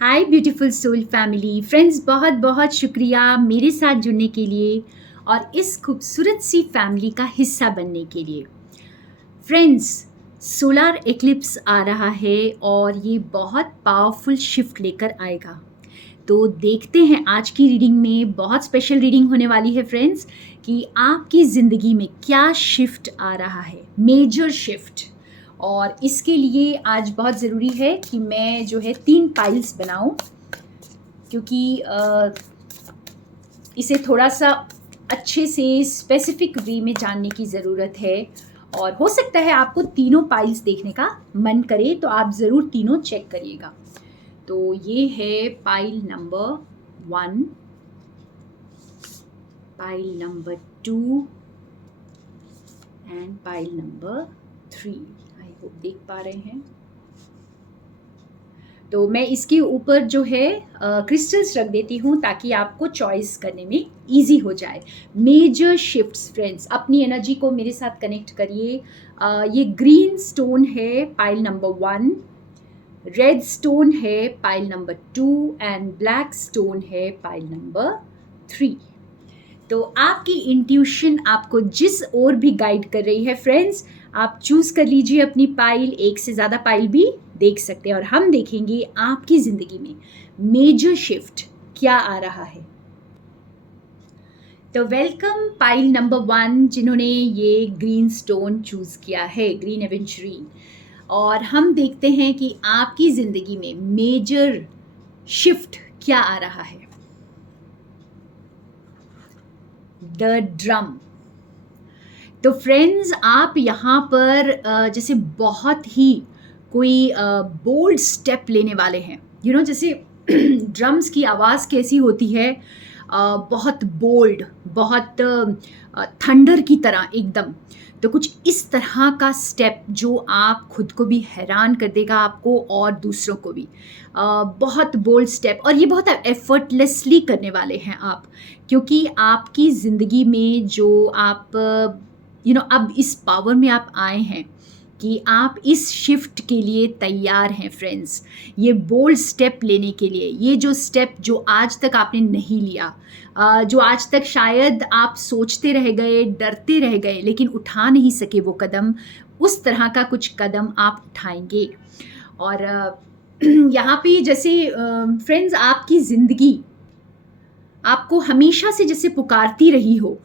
हाय beautiful soul family friends, बहुत बहुत शुक्रिया मेरे साथ जुड़ने के लिए और इस खूबसूरत सी फैमिली का हिस्सा बनने के लिए। फ्रेंड्स, सोलर एक्लिप्स आ रहा है और ये बहुत पावरफुल शिफ्ट लेकर आएगा। तो देखते हैं आज की रीडिंग में, बहुत स्पेशल रीडिंग होने वाली है फ्रेंड्स, कि आपकी ज़िंदगी में क्या शिफ्ट आ रहा है, मेजर शिफ्ट। और इसके लिए आज बहुत ज़रूरी है कि मैं जो है 3 पाइल्स बनाऊं, क्योंकि इसे थोड़ा सा अच्छे से स्पेसिफिक वे में जानने की ज़रूरत है। और हो सकता है आपको तीनों पाइल्स देखने का मन करे, तो आप ज़रूर तीनों चेक करिएगा। तो ये है pile number 1, pile number 2 and pile number 3। I hope देख पा रहे हैं। तो मैं इसके ऊपर जो है क्रिस्टल्स रख देती हूँ ताकि आपको चॉइस करने में इजी हो जाए। मेजर शिफ्ट्स फ्रेंड्स, अपनी एनर्जी को मेरे साथ कनेक्ट करिए। ये ग्रीन स्टोन है पाइल नंबर 1, रेड स्टोन है pile number 2 and black stone है पाइल नंबर 3। तो आपकी इंट्यूशन आपको जिस ओर भी गाइड कर रही है फ्रेंड्स, आप चूज कर लीजिए अपनी पाइल। एक से ज़्यादा पाइल भी देख सकते हैं और हम देखेंगे आपकी ज़िंदगी में मेजर शिफ्ट क्या आ रहा है। तो वेलकम पाइल नंबर 1 जिन्होंने ये ग्रीन स्टोन चूज किया है, ग्रीन एवेंचुरीन। और हम देखते हैं कि आपकी ज़िंदगी में मेजर शिफ्ट क्या आ रहा है। The drum. तो फ्रेंड्स, आप यहाँ पर जैसे बहुत ही कोई बोल्ड स्टेप लेने वाले हैं। जैसे ड्रम्स की आवाज़ कैसी होती है, बहुत बोल्ड, बहुत थंडर की तरह एकदम। तो कुछ इस तरह का स्टेप जो आप खुद को भी हैरान कर देगा, आपको और दूसरों को भी। बहुत बोल्ड स्टेप, और ये बहुत एफर्टलेसली करने वाले हैं आप, क्योंकि आपकी ज़िंदगी में जो आप अब इस पावर में आप आए हैं कि आप इस शिफ्ट के लिए तैयार हैं फ्रेंड्स। ये बोल्ड स्टेप लेने के लिए, ये जो स्टेप जो आज तक आपने नहीं लिया, जो आज तक शायद आप सोचते रह गए, डरते रह गए, लेकिन उठा नहीं सके वो कदम, उस तरह का कुछ कदम आप उठाएंगे। और यहाँ पे जैसे फ्रेंड्स, आपकी ज़िंदगी आपको हमेशा से जैसे पुकारती रही हो।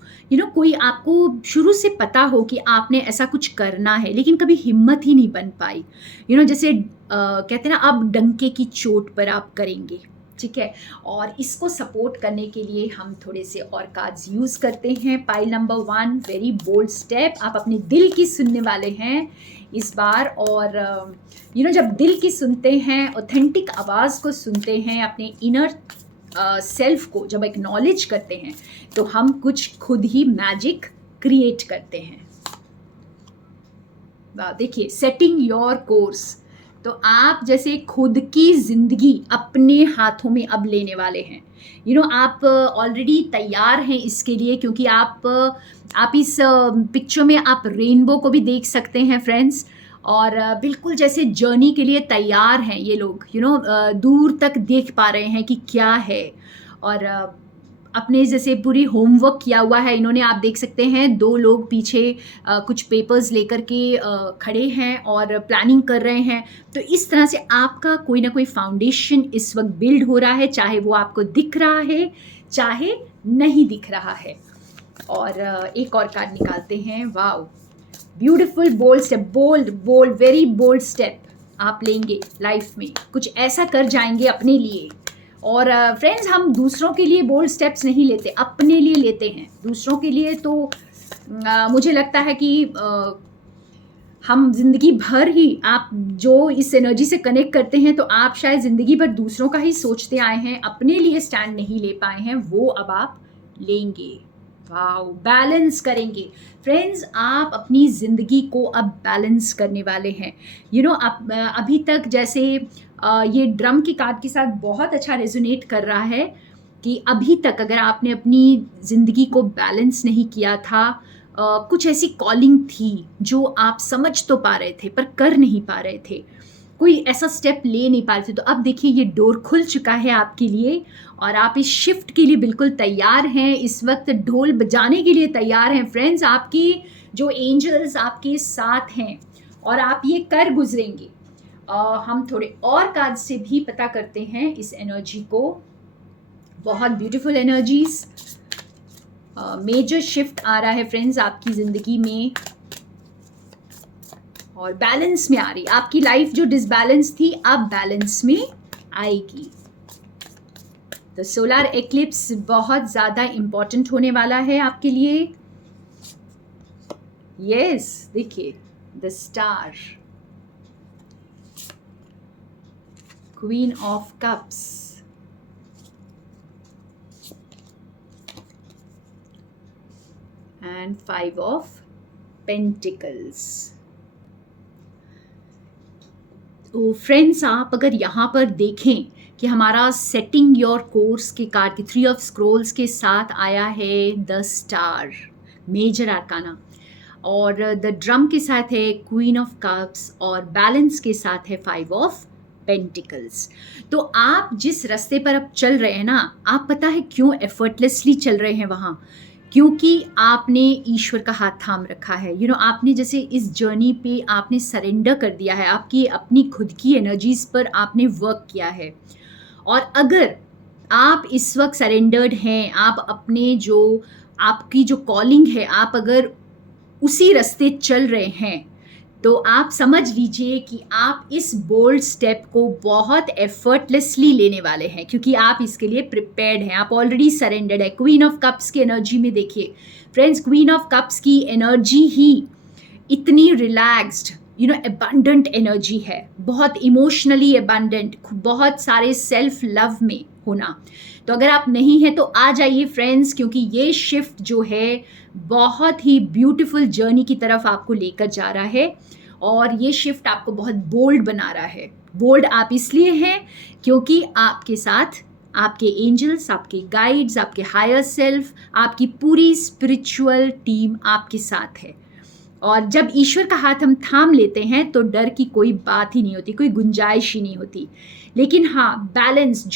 कोई आपको शुरू से पता हो कि आपने ऐसा कुछ करना है, लेकिन कभी हिम्मत ही नहीं बन पाई। जैसे कहते हैं ना, अब डंके की चोट पर आप करेंगे, ठीक है। और इसको सपोर्ट करने के लिए हम थोड़े से और कार्ड्स यूज़ करते हैं। Pile number 1, very bold step. आप अपने दिल की सुनने वाले हैं इस बार। और जब दिल की सुनते हैं, ऑथेंटिक आवाज़ को सुनते हैं, अपने इनर सेल्फ को जब एक्नॉलेज करते हैं, तो हम कुछ खुद ही मैजिक क्रिएट करते हैं। देखिए, सेटिंग योर कोर्स। तो आप जैसे खुद की ज़िंदगी अपने हाथों में अब लेने वाले हैं। आप ऑलरेडी तैयार हैं इसके लिए, क्योंकि आप इस पिक्चर में आप रेनबो को भी देख सकते हैं फ्रेंड्स। और बिल्कुल जैसे जर्नी के लिए तैयार हैं ये लोग। दूर तक देख पा रहे हैं कि क्या है। और अपने जैसे पूरी होमवर्क किया हुआ है इन्होंने। आप देख सकते हैं 2 लोग पीछे कुछ पेपर्स लेकर के खड़े हैं और प्लानिंग कर रहे हैं। तो इस तरह से आपका कोई ना कोई फाउंडेशन इस वक्त बिल्ड हो रहा है, चाहे वो आपको दिख रहा है, चाहे नहीं दिख रहा है। और एक और कार्ड निकालते हैं। Wow, beautiful bold step, bold very bold step आप लेंगे लाइफ में। कुछ ऐसा कर जाएंगे अपने लिए। और फ्रेंड्स, हम दूसरों के लिए बोल्ड स्टेप्स नहीं लेते, अपने लिए लेते हैं। दूसरों के लिए तो मुझे लगता है कि हम ज़िंदगी भर ही, आप जो इस एनर्जी से कनेक्ट करते हैं, तो आप शायद ज़िंदगी भर दूसरों का ही सोचते आए हैं, अपने लिए स्टैंड नहीं ले पाए हैं, वो अब आप लेंगे। वाओ, बैलेंस करेंगे फ्रेंड्स। आप अपनी ज़िंदगी को अब बैलेंस करने वाले हैं। आप अभी तक जैसे ये ड्रम की कार्ड के साथ बहुत अच्छा रेजोनेट कर रहा है कि अभी तक अगर आपने अपनी ज़िंदगी को बैलेंस नहीं किया था, कुछ ऐसी कॉलिंग थी जो आप समझ तो पा रहे थे पर कर नहीं पा रहे थे। कोई ऐसा स्टेप ले नहीं पा रहे थे। तो अब देखिए ये डोर खुल चुका है आपके लिए और आप इस शिफ्ट के लिए बिल्कुल तैयार हैं। इस वक्त ढोल बजाने के लिए तैयार हैं फ्रेंड्स। आपकी जो एंजल्स आपके साथ हैं और आप ये कर गुजरेंगे। हम थोड़े और कार्ड से भी पता करते हैं इस एनर्जी को। बहुत ब्यूटीफुल एनर्जीज। मेजर शिफ्ट आ रहा है फ्रेंड्स आपकी ज़िंदगी में और बैलेंस में आ रही। आपकी लाइफ जो डिसबैलेंस थी अब बैलेंस में आएगी। तो सोलर एक्लिप्स बहुत ज़्यादा इम्पॉर्टेंट होने वाला है आपके लिए। यस, देखिए the star, queen of cups, and 5 of pentacles. तो फ्रेंड्स आप अगर यहाँ पर देखें कि हमारा सेटिंग योर कोर्स के कार्ड की 3 ऑफ स्क्रोल्स के साथ आया है द स्टार, मेजर आर्काना, और द ड्रम के साथ है क्वीन ऑफ कप्स और बैलेंस के साथ है 5 ऑफ पेंटिकल्स। तो आप जिस रास्ते पर अब चल रहे हैं ना, आप पता है क्यों एफर्टलेसली चल रहे हैं वहाँ? क्योंकि आपने ईश्वर का हाथ थाम रखा है। आपने जैसे इस जर्नी पे आपने सरेंडर कर दिया है, आपकी अपनी खुद की एनर्जीज पर आपने वर्क किया है। और अगर आप इस वक्त सरेंडर्ड हैं, आप अपने जो आपकी जो कॉलिंग है, आप अगर उसी रास्ते चल रहे हैं, तो आप समझ लीजिए कि आप इस बोल्ड स्टेप को बहुत एफर्टलेसली लेने वाले हैं, क्योंकि आप इसके लिए प्रिपेयर्ड हैं, आप ऑलरेडी सरेंडर्ड है। क्वीन ऑफ कप्स की एनर्जी में देखिए फ्रेंड्स, क्वीन ऑफ कप्स की एनर्जी ही इतनी रिलैक्स्ड, एबंडेंट एनर्जी है, बहुत इमोशनली एबंडेंट, बहुत सारे सेल्फ लव में होना। तो अगर आप नहीं हैं तो आ जाइए फ्रेंड्स, क्योंकि ये शिफ्ट जो है बहुत ही ब्यूटीफुल जर्नी की तरफ आपको लेकर जा रहा है और ये शिफ्ट आपको बहुत बोल्ड बना रहा है। बोल्ड आप इसलिए हैं क्योंकि आपके साथ आपके एंजल्स, आपके गाइड्स, आपके हायर सेल्फ, आपकी पूरी स्पिरिचुअल टीम आपके साथ है। और जब ईश्वर का हाथ हम थाम लेते हैं तो डर की कोई बात ही नहीं होती, कोई गुंजाइश ही नहीं होती। लेकिन हाँ, बैलेंस,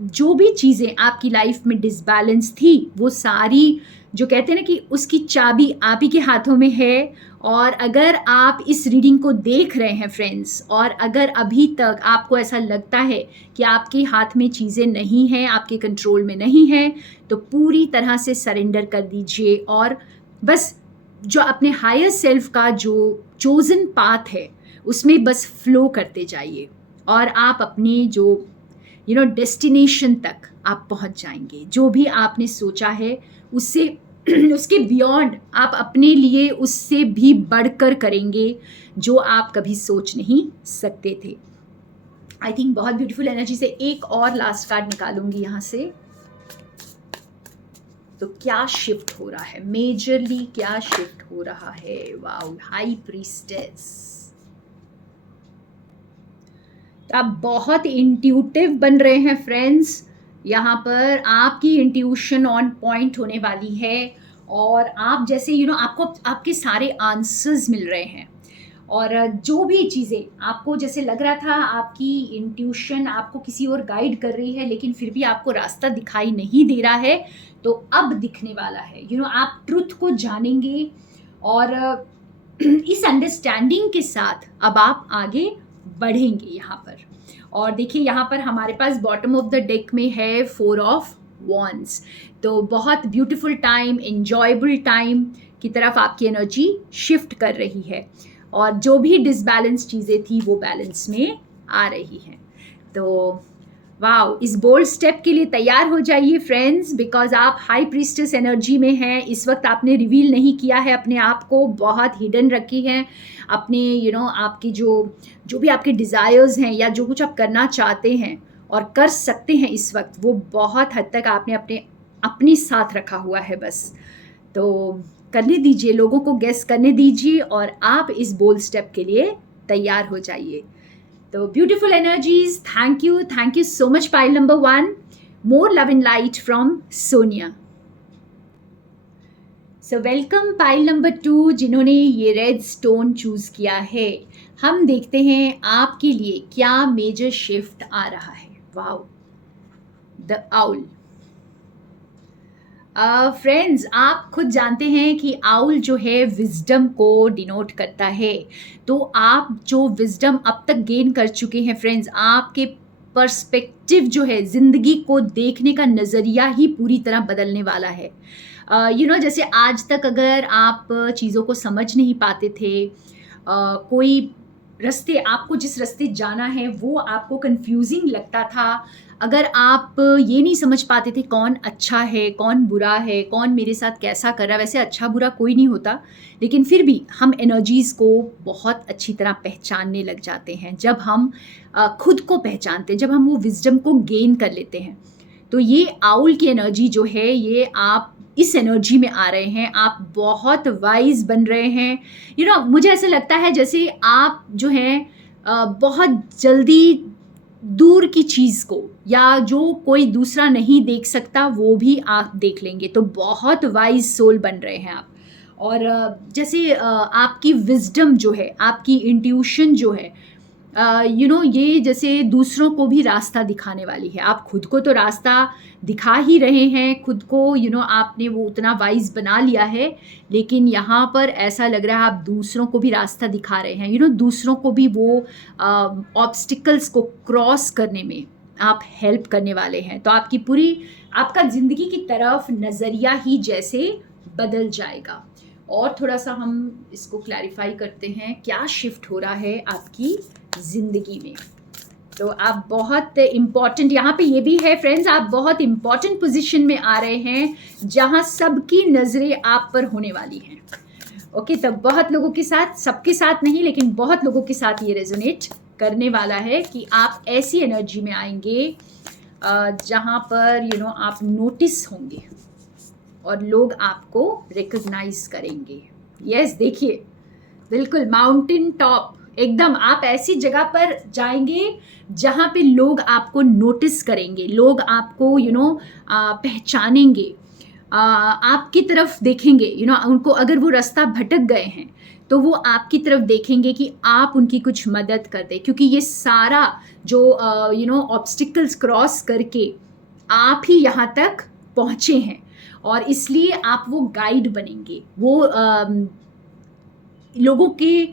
जो भी चीज़ें आपकी लाइफ में डिसबैलेंस थी, वो सारी जो कहते हैं ना कि उसकी चाबी आप ही के हाथों में है। और अगर आप इस रीडिंग को देख रहे हैं फ्रेंड्स, और अगर अभी तक आपको ऐसा लगता है कि आपके हाथ में चीज़ें नहीं हैं, आपके कंट्रोल में नहीं हैं, तो पूरी तरह से सरेंडर कर दीजिए और बस जो अपने हायर सेल्फ का जो चोजन पाथ है उसमें बस फ्लो करते जाइए और आप अपने जो डेस्टिनेशन तक आप पहुंच जाएंगे। जो भी आपने सोचा है उससे उसके बियॉन्ड आप अपने लिए उससे भी बढ़कर करेंगे जो आप कभी सोच नहीं सकते थे। आई थिंक बहुत ब्यूटीफुल एनर्जी से एक और लास्ट कार्ड निकालूंगी यहाँ से। तो क्या शिफ्ट हो रहा है, मेजरली क्या शिफ्ट हो रहा है? Wow, high priestess. तो आप बहुत इंट्यूटिव बन रहे हैं फ्रेंड्स। यहाँ पर आपकी इंट्यूशन ऑन पॉइंट होने वाली है और आप जैसे आपको आपके सारे आंसर्स मिल रहे हैं। और जो भी चीज़ें आपको जैसे लग रहा था आपकी इंट्यूशन आपको किसी और गाइड कर रही है, लेकिन फिर भी आपको रास्ता दिखाई नहीं दे रहा है, तो अब दिखने वाला है। आप ट्रुथ को जानेंगे और इस अंडरस्टैंडिंग के साथ अब आप आगे बढ़ेंगे यहाँ पर। और देखिए यहाँ पर हमारे पास बॉटम ऑफ द डेक में है 4 ऑफ वॉन्ड्स। तो बहुत ब्यूटीफुल टाइम, एंजॉयबल टाइम की तरफ आपकी एनर्जी शिफ्ट कर रही है और जो भी डिसबैलेंस चीज़ें थी वो बैलेंस में आ रही हैं। तो वाओ, इस बोल्ड स्टेप के लिए तैयार हो जाइए फ्रेंड्स, बिकॉज आप हाई प्रीस्टेस एनर्जी में हैं। इस वक्त आपने रिवील नहीं किया है अपने आप को, बहुत हिडन रखी हैं अपने आपकी जो भी आपके डिज़ायर्स हैं या जो कुछ आप करना चाहते हैं और कर सकते हैं इस वक्त, वो बहुत हद तक आपने अपने साथ रखा हुआ है। बस तो करने दीजिए, लोगों को गेस करने दीजिए और आप इस बोल्ड स्टेप के लिए तैयार हो जाइए। तो beautiful energies, thank you so much pile number 1। More love and light from Sonia. So welcome pile number 2 जिन्होंने ये रेड स्टोन चूज किया है। हम देखते हैं आपके लिए क्या मेजर शिफ्ट आ रहा है। Wow, the owl. फ्रेंड्स, आप खुद जानते हैं कि आउल जो है विजडम को डिनोट करता है। तो आप जो विजडम अब तक गेन कर चुके हैं फ्रेंड्स, आपके पर्सपेक्टिव जो है ज़िंदगी को देखने का नज़रिया ही पूरी तरह बदलने वाला है। जैसे आज तक अगर आप चीज़ों को समझ नहीं पाते थे, कोई रास्ते, आपको जिस रास्ते जाना है वो आपको कंफ्यूजिंग लगता था, अगर आप ये नहीं समझ पाते थे कौन अच्छा है कौन बुरा है, कौन मेरे साथ कैसा कर रहा है, वैसे अच्छा बुरा कोई नहीं होता, लेकिन फिर भी हम एनर्जीज़ को बहुत अच्छी तरह पहचानने लग जाते हैं जब हम खुद को पहचानते हैं, जब हम वो विजडम को गेन कर लेते हैं। तो ये आउल की एनर्जी जो है, ये आप इस एनर्जी में आ रहे हैं, आप बहुत वाइज बन रहे हैं। मुझे ऐसा लगता है जैसे आप जो हैं बहुत जल्दी दूर की चीज़ को, या जो कोई दूसरा नहीं देख सकता वो भी आप देख लेंगे। तो बहुत वाइज सोल बन रहे हैं आप। और जैसे आपकी विजडम जो है, आपकी इंट्यूशन जो है, ये जैसे दूसरों को भी रास्ता दिखाने वाली है। आप खुद को तो रास्ता दिखा ही रहे हैं, खुद को आपने वो उतना वाइज बना लिया है, लेकिन यहाँ पर ऐसा लग रहा है आप दूसरों को भी रास्ता दिखा रहे हैं। दूसरों को भी वो ऑब्स्टिकल्स को क्रॉस करने में आप हेल्प करने वाले हैं। तो आपका ज़िंदगी की तरफ नज़रिया ही जैसे बदल जाएगा। और थोड़ा सा हम इसको क्लैरिफाई करते हैं, क्या शिफ्ट हो रहा है आपकी ज़िंदगी में। तो आप बहुत इम्पॉर्टेंट, यहाँ पे ये भी है फ्रेंड्स, आप बहुत इम्पॉर्टेंट पोजीशन में आ रहे हैं जहाँ सबकी नज़रें आप पर होने वाली हैं। ओके, तो बहुत लोगों के साथ, सबके साथ नहीं लेकिन बहुत लोगों के साथ ये रेजोनेट करने वाला है कि आप ऐसी एनर्जी में आएंगे जहाँ पर आप नोटिस होंगे और लोग आपको रिकॉग्नाइज करेंगे। यस, देखिए, बिल्कुल माउंटेन टॉप, एकदम आप ऐसी जगह पर जाएंगे जहाँ पे लोग आपको नोटिस करेंगे, लोग आपको पहचानेंगे, आपकी तरफ देखेंगे। उनको अगर वो रास्ता भटक गए हैं तो वो आपकी तरफ देखेंगे कि आप उनकी कुछ मदद कर दें, क्योंकि ये सारा जो ऑब्स्टिकल्स क्रॉस करके आप ही यहाँ तक पहुँचे हैं, और इसलिए आप वो गाइड बनेंगे, वो लोगों के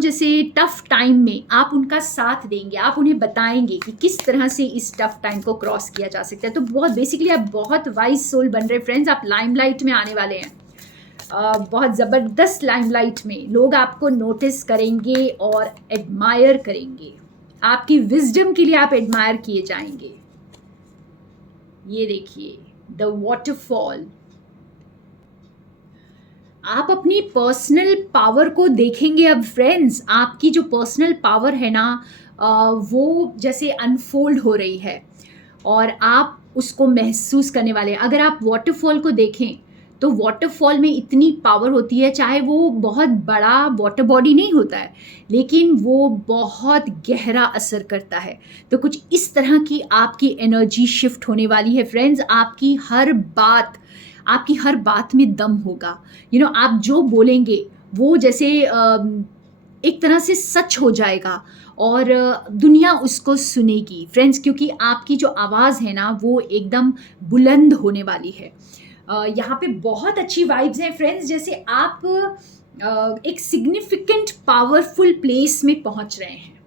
जैसे टफ टाइम में आप उनका साथ देंगे, आप उन्हें बताएंगे कि किस तरह से इस टफ टाइम को क्रॉस किया जा सकता है। तो बहुत बेसिकली आप बहुत वाइज सोल बन रहे फ्रेंड्स, आप लाइमलाइट में आने वाले हैं। बहुत ज़बरदस्त लाइमलाइट में लोग आपको नोटिस करेंगे और एडमायर करेंगे, आपकी विजडम के लिए आप एडमायर किए जाएंगे। ये देखिए, द वाटरफॉल। आप अपनी पर्सनल पावर को देखेंगे अब फ्रेंड्स, आपकी जो पर्सनल पावर है ना, वो जैसे अनफोल्ड हो रही है और आप उसको महसूस करने वाले हैं। अगर आप वाटरफॉल को देखें तो वाटरफॉल में इतनी पावर होती है, चाहे वो बहुत बड़ा वाटर बॉडी नहीं होता है लेकिन वो बहुत गहरा असर करता है। तो कुछ इस तरह की आपकी एनर्जी शिफ्ट होने वाली है फ्रेंड्स। आपकी हर बात में दम होगा। आप जो बोलेंगे वो जैसे एक तरह से सच हो जाएगा और दुनिया उसको सुनेगी फ्रेंड्स, क्योंकि आपकी जो आवाज़ है ना वो एकदम बुलंद होने वाली है। यहाँ पे बहुत अच्छी वाइब्स हैं फ्रेंड्स, जैसे आप एक सिग्निफिकेंट पावरफुल प्लेस में पहुँच रहे हैं।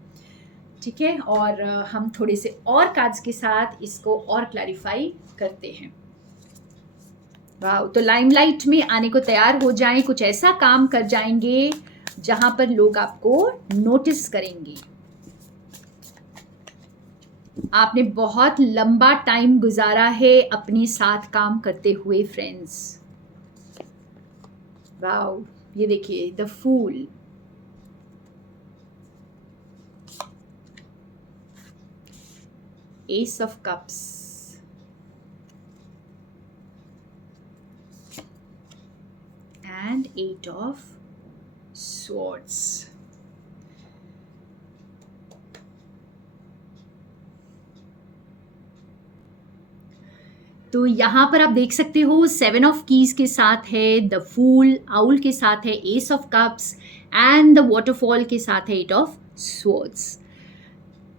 ठीक है, और हम थोड़े से और कार्ड्स के साथ इसको और क्लैरिफाई करते हैं। वाह, तो लाइमलाइट में आने को तैयार हो जाएं, कुछ ऐसा काम कर जाएंगे जहां पर लोग आपको नोटिस करेंगे। आपने बहुत लंबा टाइम गुजारा है अपने साथ काम करते हुए फ्रेंड्स। वाह, ये देखिए, the fool. Ace of cups and 8 of swords. तो यहाँ पर आप देख सकते हो 7 ऑफ कीज के साथ है द फूल, आउल के साथ है S of cups and the waterfall के साथ है 8 of swords.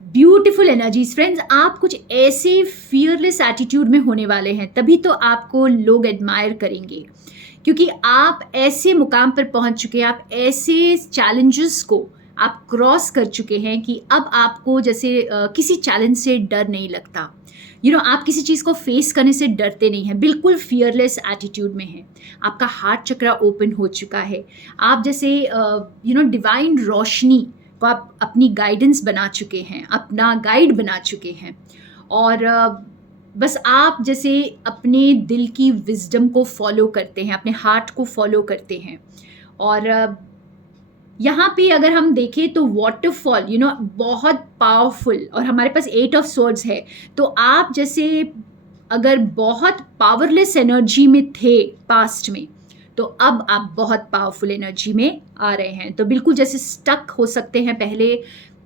Beautiful energies friends, आप कुछ ऐसे फियरलेस एटीट्यूड में होने वाले हैं, तभी तो आपको लोग एडमायर करेंगे, क्योंकि आप ऐसे मुकाम पर पहुंच चुके हैं, आप ऐसे चैलेंजेस को आप क्रॉस कर चुके हैं कि अब आपको जैसे किसी चैलेंज से डर नहीं लगता। आप किसी चीज़ को फेस करने से डरते नहीं हैं, बिल्कुल फियरलेस एटीट्यूड में हैं। आपका हार्ट चक्रा ओपन हो चुका है। आप जैसे डिवाइन रोशनी को आप अपनी गाइडेंस बना चुके हैं, अपना गाइड बना चुके हैं, और बस आप जैसे अपने दिल की विजडम को फॉलो करते हैं, अपने हार्ट को फॉलो करते हैं। और यहाँ पे अगर हम देखें तो वाटरफॉल बहुत पावरफुल, और हमारे पास 8 ऑफ स्वॉर्ड्स है, तो आप जैसे अगर बहुत पावरलेस एनर्जी में थे पास्ट में, तो अब आप बहुत पावरफुल एनर्जी में आ रहे हैं। तो बिल्कुल जैसे स्टक हो सकते हैं पहले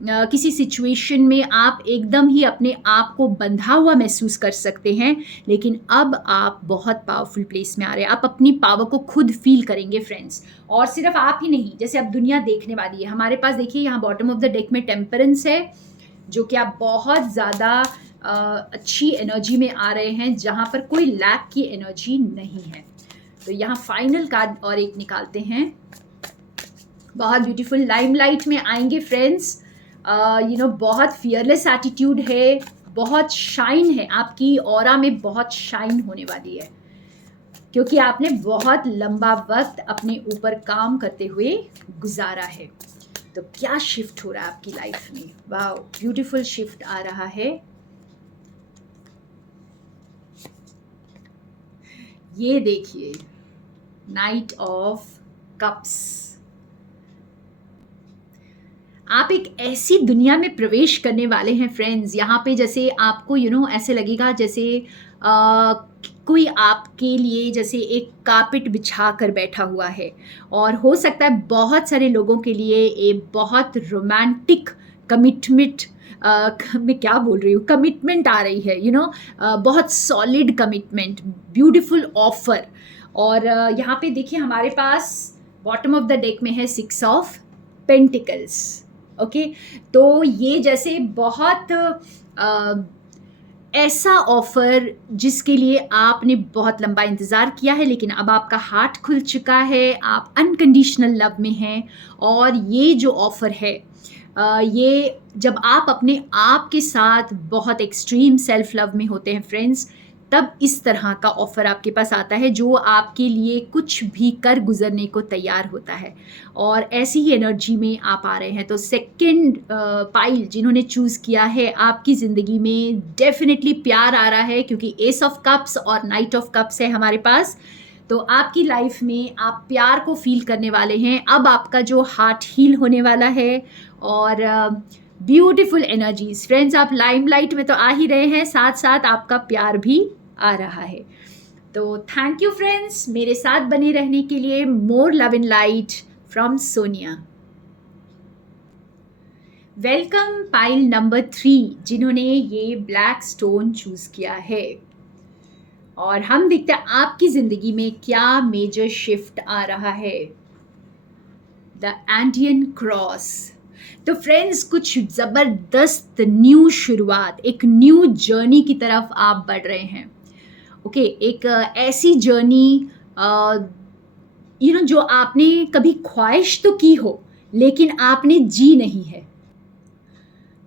किसी सिचुएशन में, आप एकदम ही अपने आप को बंधा हुआ महसूस कर सकते हैं, लेकिन अब आप बहुत पावरफुल प्लेस में आ रहे हैं। आप अपनी पावर को खुद फील करेंगे फ्रेंड्स। और सिर्फ आप ही नहीं, जैसे अब दुनिया देखने वाली है। हमारे पास देखिए यहाँ बॉटम ऑफ द डेक में टेम्परेंस है, जो कि आप बहुत ज़्यादा अच्छी एनर्जी में आ रहे हैं, जहाँ पर कोई लैक की एनर्जी नहीं है। तो यहाँ फाइनल कार्ड और एक निकालते हैं। बहुत ब्यूटीफुल लाइमलाइट में आएंगे फ्रेंड्स। बहुत फियरलेस एटीट्यूड है, बहुत शाइन है, आपकी ऑरा में बहुत शाइन होने वाली है, क्योंकि आपने बहुत लंबा वक्त अपने ऊपर काम करते हुए गुजारा है। तो क्या शिफ्ट हो रहा है आपकी लाइफ में? वाह, ब्यूटीफुल शिफ्ट आ रहा है। ये देखिए, नाइट ऑफ कप्स। आप एक ऐसी दुनिया में प्रवेश करने वाले हैं फ्रेंड्स, यहाँ पे जैसे आपको ऐसे लगेगा जैसे कोई आपके लिए जैसे एक कार्पेट बिछा कर बैठा हुआ है। और हो सकता है बहुत सारे लोगों के लिए एक बहुत रोमांटिक कमिटमेंट, मैं क्या बोल रही हूँ, कमिटमेंट आ रही है, बहुत सॉलिड कमिटमेंट, ब्यूटीफुल ऑफर। और यहाँ पे देखिए हमारे पास बॉटम ऑफ द डेक में है 6 ऑफ पेंटिकल्स। ओके, तो ये जैसे बहुत ऐसा ऑफर जिसके लिए आपने बहुत लंबा इंतज़ार किया है, लेकिन अब आपका हार्ट खुल चुका है, आप अनकंडीशनल लव में हैं। और ये जो ऑफ़र है, ये जब आप अपने आप के साथ बहुत एक्सट्रीम सेल्फ लव में होते हैं फ्रेंड्स, तब इस तरह का ऑफ़र आपके पास आता है जो आपके लिए कुछ भी कर गुजरने को तैयार होता है। और ऐसी ही एनर्जी में आप आ रहे हैं। तो सेकंड पाइल जिन्होंने चूज़ किया है, आपकी ज़िंदगी में डेफिनेटली प्यार आ रहा है, क्योंकि एस ऑफ कप्स और नाइट ऑफ कप्स है हमारे पास। तो आपकी लाइफ में आप प्यार को फील करने वाले हैं। अब आपका जो हार्ट हील होने वाला है। और ब्यूटीफुल एनर्जीज फ्रेंड्स, आप लाइमलाइट में तो आ ही रहे हैं, साथ साथ आपका प्यार भी आ रहा है। तो थैंक यू फ्रेंड्स, मेरे साथ बने रहने के लिए। More love in light from Sonia. Welcome pile number 3 जिन्होंने ये ब्लैक स्टोन चूज किया है। और हम देखते हैं आपकी जिंदगी में क्या मेजर शिफ्ट आ रहा है। The Andean cross. तो फ्रेंड्स, कुछ ज़बरदस्त न्यू शुरुआत, एक न्यू जर्नी की तरफ आप बढ़ रहे हैं। ओके, एक ऐसी जर्नी जो आपने कभी ख्वाहिश तो की हो, लेकिन आपने जी नहीं है।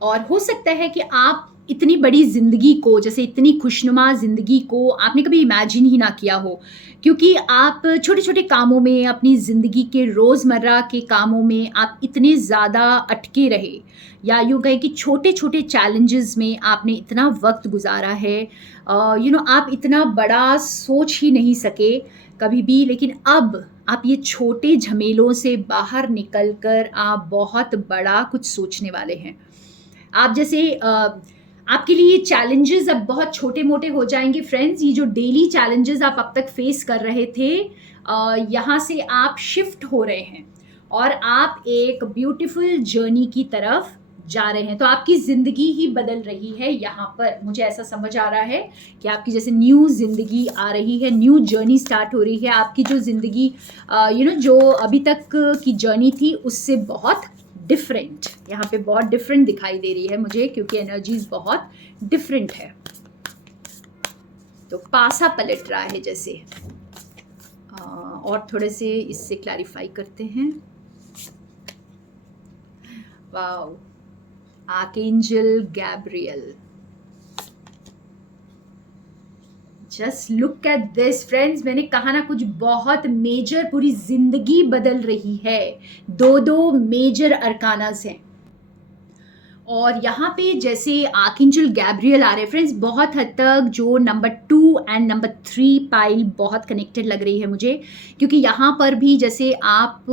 और हो सकता है कि आप इतनी बड़ी ज़िंदगी को, जैसे इतनी खुशनुमा ज़िंदगी को आपने कभी इमेजिन ही ना किया हो, क्योंकि आप छोटे छोटे कामों में, अपनी ज़िंदगी के रोज़मर्रा के कामों में आप इतने ज़्यादा अटके रहे, या यूँ कहें कि छोटे छोटे चैलेंजेस में आपने इतना वक्त गुजारा है। आप इतना बड़ा सोच ही नहीं सके कभी भी, लेकिन अब आप ये छोटे झमेलों से बाहर निकल कर आप बहुत बड़ा कुछ सोचने वाले हैं। आप जैसे आपके लिए चैलेंजेस अब बहुत छोटे मोटे हो जाएंगे फ्रेंड्स। ये जो डेली चैलेंजेस आप अब तक फेस कर रहे थे, यहाँ से आप शिफ्ट हो रहे हैं और आप एक ब्यूटीफुल जर्नी की तरफ जा रहे हैं। तो आपकी ज़िंदगी ही बदल रही है यहाँ पर, मुझे ऐसा समझ आ रहा है कि आपकी जैसे न्यू ज़िंदगी आ रही है, न्यू जर्नी स्टार्ट हो रही है। आपकी जो ज़िंदगी जो अभी तक की जर्नी थी उससे बहुत डिफरेंट, यहाँ पे बहुत डिफरेंट दिखाई दे रही है मुझे, क्योंकि एनर्जीज बहुत डिफरेंट है। तो पासा पलट रहा है जैसे। और थोड़े से इससे क्लैरिफाई करते हैं। Wow, archangel Gabriel, just look at this friends. मैंने कहा ना, कुछ बहुत मेजर, पूरी जिंदगी बदल रही है। दो मेजर अरकानास हैं और यहाँ पे जैसे आर्कएंजल गैब्रियल आ रहे हैं फ्रेंड्स, बहुत हद तक जो नंबर 2 एंड नंबर 3 पाइल बहुत कनेक्टेड लग रही है मुझे, क्योंकि यहाँ पर भी जैसे आप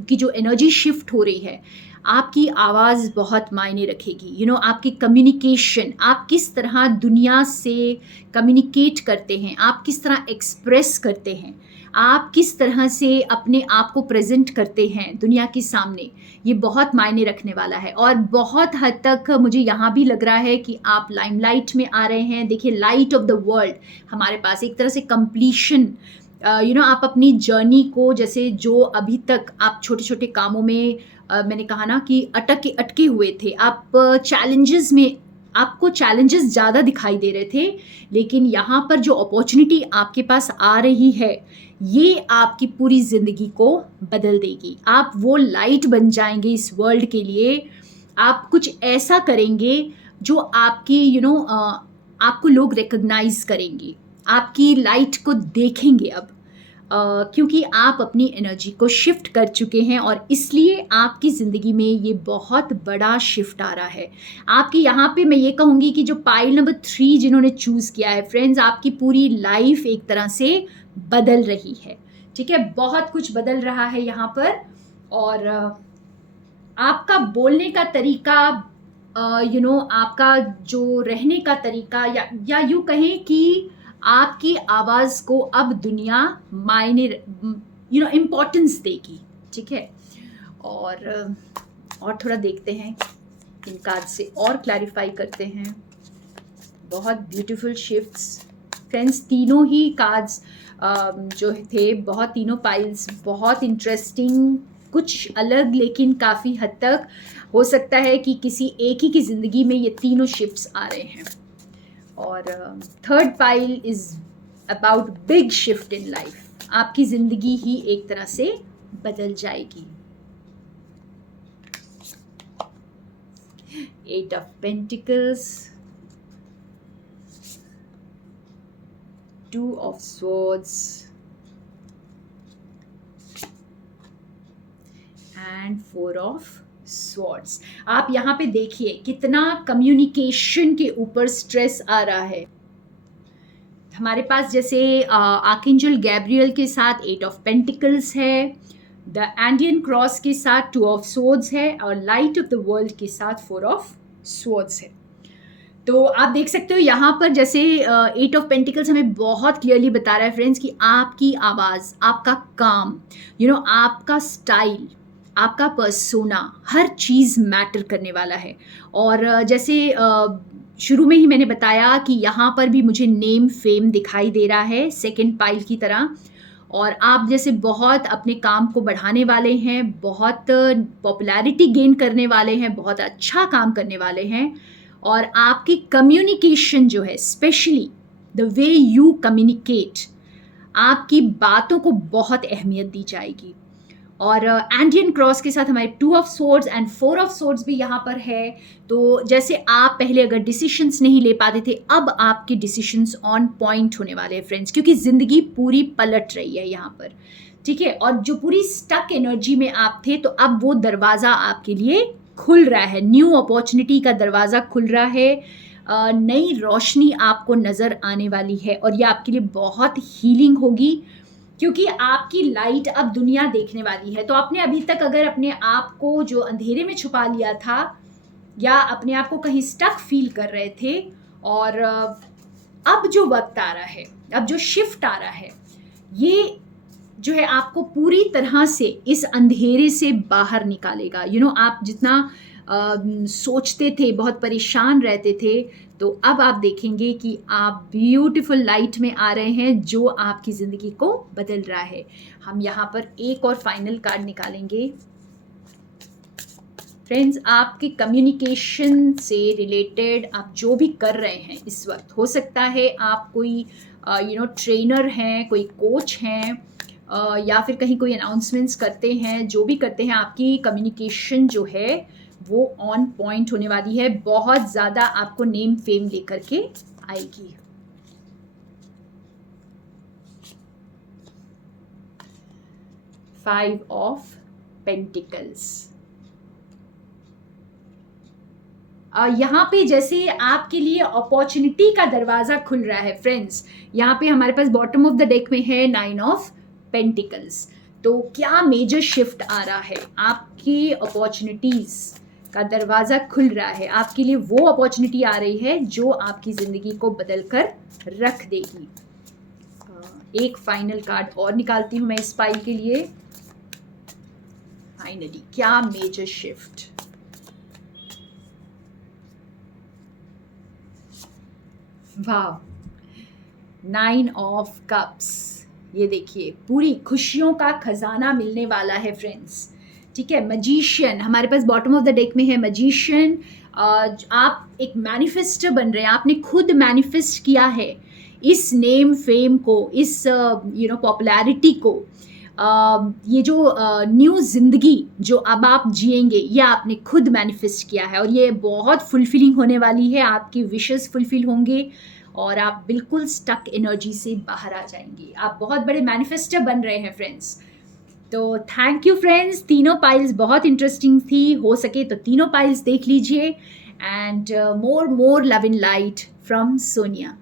की जो एनर्जी शिफ्ट हो रही है, आपकी आवाज़ बहुत मायने रखेगी। आपकी कम्युनिकेशन, आप किस तरह दुनिया से कम्युनिकेट करते हैं, आप किस तरह एक्सप्रेस करते हैं, आप किस तरह से अपने आप को प्रेजेंट करते हैं दुनिया के सामने, ये बहुत मायने रखने वाला है। और बहुत हद तक मुझे यहाँ भी लग रहा है कि आप लाइमलाइट में आ रहे हैं। देखिए, लाइट ऑफ द वर्ल्ड हमारे पास एक तरह से कंप्लीशन, आप अपनी जर्नी को, जैसे जो अभी तक आप छोटे छोटे कामों में मैंने कहा ना कि अटके हुए थे, आप चैलेंजेस में, आपको चैलेंजेस ज़्यादा दिखाई दे रहे थे, लेकिन यहाँ पर जो अपॉर्चुनिटी आपके पास आ रही है, ये आपकी पूरी ज़िंदगी को बदल देगी। आप वो लाइट बन जाएंगे इस वर्ल्ड के लिए। आप कुछ ऐसा करेंगे जो आपकी आपको लोग रिकग्नाइज करेंगे, आपकी लाइट को देखेंगे अब, क्योंकि आप अपनी एनर्जी को शिफ्ट कर चुके हैं और इसलिए आपकी ज़िंदगी में ये बहुत बड़ा शिफ्ट आ रहा है। आपकी यहाँ पे मैं ये कहूँगी कि जो पाइल नंबर 3 जिन्होंने चूज़ किया है फ्रेंड्स, आपकी पूरी लाइफ एक तरह से बदल रही है। ठीक है, बहुत कुछ बदल रहा है यहाँ पर। और आपका बोलने का तरीका, आपका जो रहने का तरीका, या यूँ कहें कि आपकी आवाज़ को अब दुनिया मायने इम्पोर्टेंस देगी। ठीक है, और थोड़ा देखते हैं, इन कार्ड से और क्लैरिफाई करते हैं। बहुत ब्यूटीफुल शिफ्ट्स फ्रेंड्स, तीनों ही कार्ड्स जो थे, बहुत तीनों पाइल्स बहुत इंटरेस्टिंग, कुछ अलग, लेकिन काफ़ी हद तक हो सकता है कि किसी एक ही की ज़िंदगी में ये तीनों शिफ्ट्स आ रहे हैं। और third pile is about big shift in life, आपकी ज़िंदगी ही एक तरह से बदल जाएगी। 8 of pentacles, 2 of swords and 4 of swords. आप यहाँ पे देखिए कितना कम्युनिकेशन के ऊपर स्ट्रेस आ रहा है। हमारे पास जैसे आर्कएंजल गैब्रियल के साथ 8 ऑफ पेंटिकल्स है, द एंडियन क्रॉस के साथ 2 ऑफ स्वॉर्ड्स है, और लाइट ऑफ द वर्ल्ड के साथ 4 ऑफ स्वॉर्ड्स है। तो आप देख सकते हो यहाँ पर जैसे 8 ऑफ पेंटिकल्स हमें बहुत क्लियरली बता रहा है फ्रेंड्स कि आपकी आवाज़, आपका काम, आपका स्टाइल, आपका पर्सोना, हर चीज़ मैटर करने वाला है। और जैसे शुरू में ही मैंने बताया कि यहाँ पर भी मुझे नेम फेम दिखाई दे रहा है सेकंड पाइल की तरह, और आप जैसे बहुत अपने काम को बढ़ाने वाले हैं, बहुत पॉपुलैरिटी गेन करने वाले हैं, बहुत अच्छा काम करने वाले हैं। और आपकी कम्युनिकेशन जो है, specially the way you communicate, आपकी बातों को बहुत अहमियत दी जाएगी। और एंडियन क्रॉस के साथ हमारे 2 of swords and 4 of swords भी यहाँ पर है। तो जैसे आप पहले अगर डिसीशंस नहीं ले पाते थे, अब आपके डिसीशंस ऑन पॉइंट होने वाले हैं फ्रेंड्स, क्योंकि ज़िंदगी पूरी पलट रही है यहाँ पर। ठीक है, और जो पूरी स्टक एनर्जी में आप थे, तो अब वो दरवाज़ा आपके लिए खुल रहा है, न्यू अपॉर्चुनिटी का दरवाज़ा खुल रहा है, नई रोशनी आपको नज़र आने वाली है, और ये आपके लिए बहुत हीलिंग होगी, क्योंकि आपकी लाइट अब दुनिया देखने वाली है। तो आपने अभी तक अगर अपने आप को जो अंधेरे में छुपा लिया था, या अपने आप को कहीं स्टक फील कर रहे थे, और अब जो वक्त आ रहा है, अब जो शिफ्ट आ रहा है, ये जो है आपको पूरी तरह से इस अंधेरे से बाहर निकालेगा। आप जितना सोचते थे, बहुत परेशान रहते थे, तो अब आप देखेंगे कि आप ब्यूटीफुल लाइट में आ रहे हैं जो आपकी ज़िंदगी को बदल रहा है। हम यहाँ पर एक और फाइनल कार्ड निकालेंगे। फ्रेंड्स, आपके कम्युनिकेशन से रिलेटेड आप जो भी कर रहे हैं इस वक्त, हो सकता है आप कोई ट्रेनर हैं, कोई कोच हैं, या फिर कहीं कोई अनाउंसमेंट्स करते हैं, जो भी करते हैं, आपकी कम्युनिकेशन जो है वो ऑन पॉइंट होने वाली है। बहुत ज़्यादा आपको नेम फेम लेकर के आएगी। Five of pentacles. यहाँ पे जैसे आपके लिए अपॉर्चुनिटी का दरवाज़ा खुल रहा है फ्रेंड्स। यहाँ पे हमारे पास बॉटम ऑफ द डेक में है 9 ऑफ पेंटिकल्स। तो क्या मेजर शिफ्ट आ रहा है, आपकी अपॉर्चुनिटीज़ का दरवाज़ा खुल रहा है। आपके लिए वो अपॉर्चुनिटी आ रही है जो आपकी ज़िंदगी को बदल कर रख देगी। एक फाइनल कार्ड और निकालती हूँ मैं इस पाइल के लिए। फाइनली क्या मेजर शिफ्ट। वाह, 9 ऑफ कप्स। ये देखिए, पूरी खुशियों का खजाना मिलने वाला है फ्रेंड्स। ठीक है, मजीशियन हमारे पास बॉटम ऑफ द डेक में है। मजीशियन, आप एक मैनिफेस्टर बन रहे हैं। आपने खुद मैनिफेस्ट किया है इस नेम फेम को, इस पॉपुलैरिटी को, ये जो न्यू ज़िंदगी जो अब आप जिएंगे, ये आपने खुद मैनिफेस्ट किया है और ये बहुत फुलफिलिंग होने वाली है। आपकी विशेस फुलफिल होंगे और आप बिल्कुल स्टक एनर्जी से बाहर आ जाएंगे। आप बहुत बड़े मैनिफेस्टर बन रहे हैं फ्रेंड्स। तो थैंक यू फ्रेंड्स। तीनों पाइल्स बहुत इंटरेस्टिंग थी। हो सके तो तीनों पाइल्स देख लीजिए। And more love in light from Sonia.